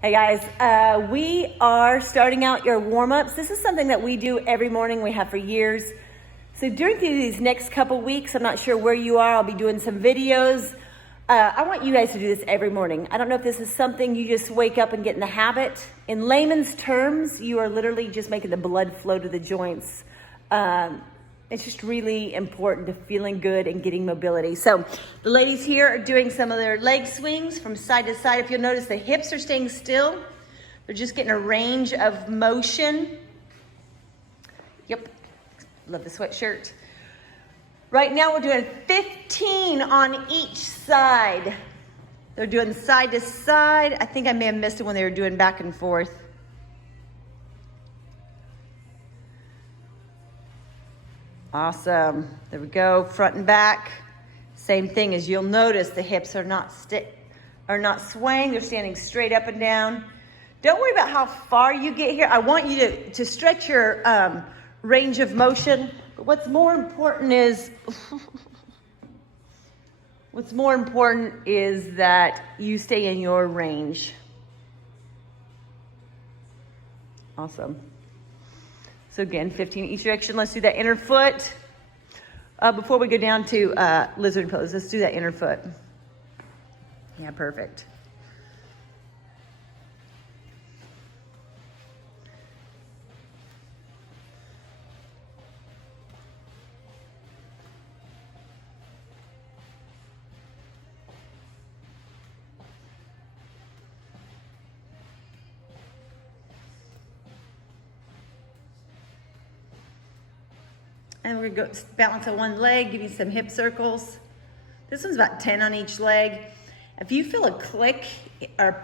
Hey guys, we are starting out your warm-ups. This is something that we do every morning, we have for years. So during these next couple weeks, I'm not sure where you are, I'll be doing some videos. I want you guys to do this every morning. I don't know if this is something you just wake up and get in the habit. In layman's terms, you are literally just making the blood flow to the joints. It's just really important to feeling good and getting mobility. So the ladies here are doing some of their leg swings from side to side. If you'll notice, the hips are staying still. They're just getting a range of motion. Yep, love the sweatshirt. Right now we're doing 15 on each side. They're doing side to side. I think I may have missed it when they were doing back and forth. Awesome. There we go. Front and back. Same thing. As you'll notice, the hips are not swaying. They're standing straight up and down. Don't worry about how far you get here. I want you to stretch your range of motion. But what's more important is that you stay in your range. Awesome. So again, 15 each direction. Let's do that inner foot. Before we go down to lizard pose, let's do that inner foot. Yeah, perfect. And we're gonna go balance on one leg, give you some hip circles. This one's about 10 on each leg. If you feel a click or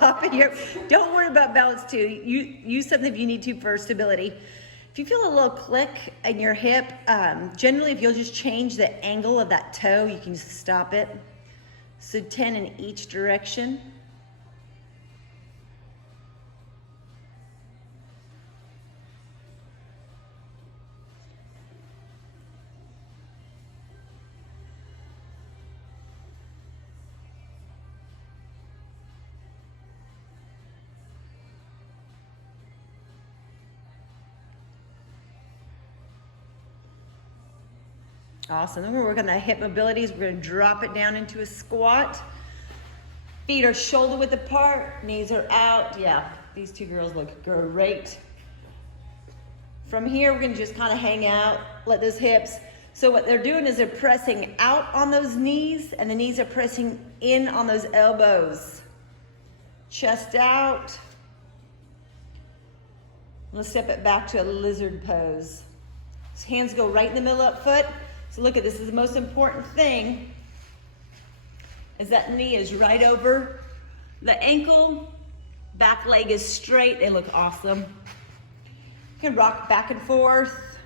pop in your, don't worry about balance too. Use something if you need to for stability. If you feel a little click in your hip, generally if you'll just change the angle of that toe, you can just stop it. So 10 in each direction. Awesome. Then we're working on the hip mobilities. We're going to drop it down into a squat. Feet are shoulder width apart. Knees are out. Yeah, these two girls look great. From here, we're going to just kind of hang out, let those hips. So what they're doing is they're pressing out on those knees, and the knees are pressing in on those elbows. Chest out. Let's step it back to a lizard pose. So hands go right in the middle of that foot. So look at this, is the most important thing is that knee is right over the ankle, back leg is straight. They look awesome. You can rock back and forth.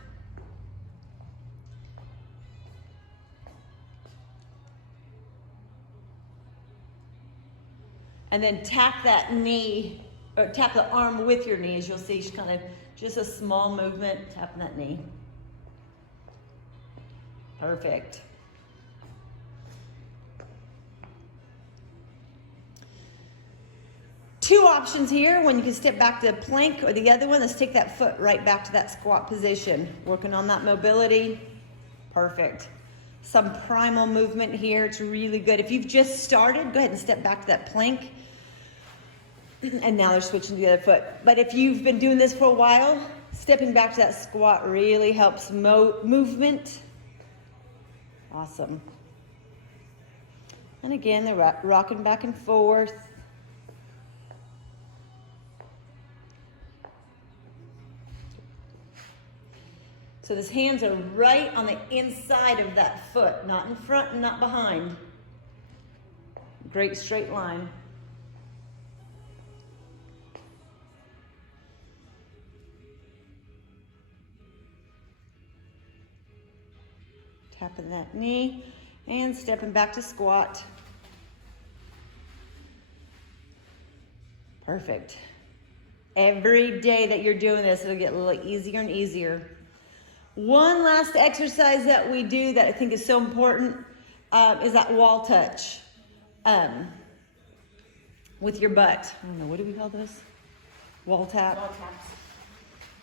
And then tap that knee, or tap the arm with your knee. As you'll see, just kind of, just a small movement, tapping that knee. Perfect. Two options here when you can step back to the plank, or the other one, let's take that foot right back to that squat position. Working on that mobility. Perfect. Some primal movement here. It's really good. If you've just started, go ahead and step back to that plank. And now they're switching to the other foot. But if you've been doing this for a while, stepping back to that squat really helps movement. Awesome. And again, they're rocking back and forth. So those hands are right on the inside of that foot, not in front and not behind. Great straight line. Tapping that knee and stepping back to squat. Perfect. Every day that you're doing this, it'll get a little easier and easier. One last exercise that we do that I think is so important is that wall touch. with your butt. I don't know, what do we call this? Wall tap. Wall taps.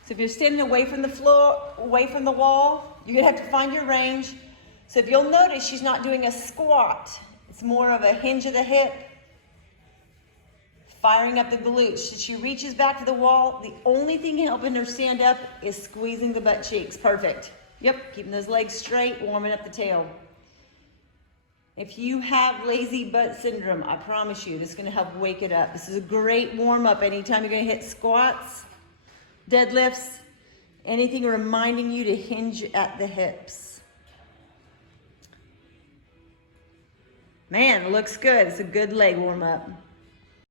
So if you're standing away from the floor, away from the wall, you're gonna have to find your range. So if you'll notice, she's not doing a squat. It's more of a hinge of the hip, firing up the glutes. So she reaches back to the wall. The only thing helping her stand up is squeezing the butt cheeks. Perfect. Yep, keeping those legs straight, warming up the tail. If you have lazy butt syndrome, I promise you, this is gonna help wake it up. This is a great warm up anytime you're gonna hit squats, deadlifts, anything reminding you to hinge at the hips. Man, it looks good. It's a good leg warm up.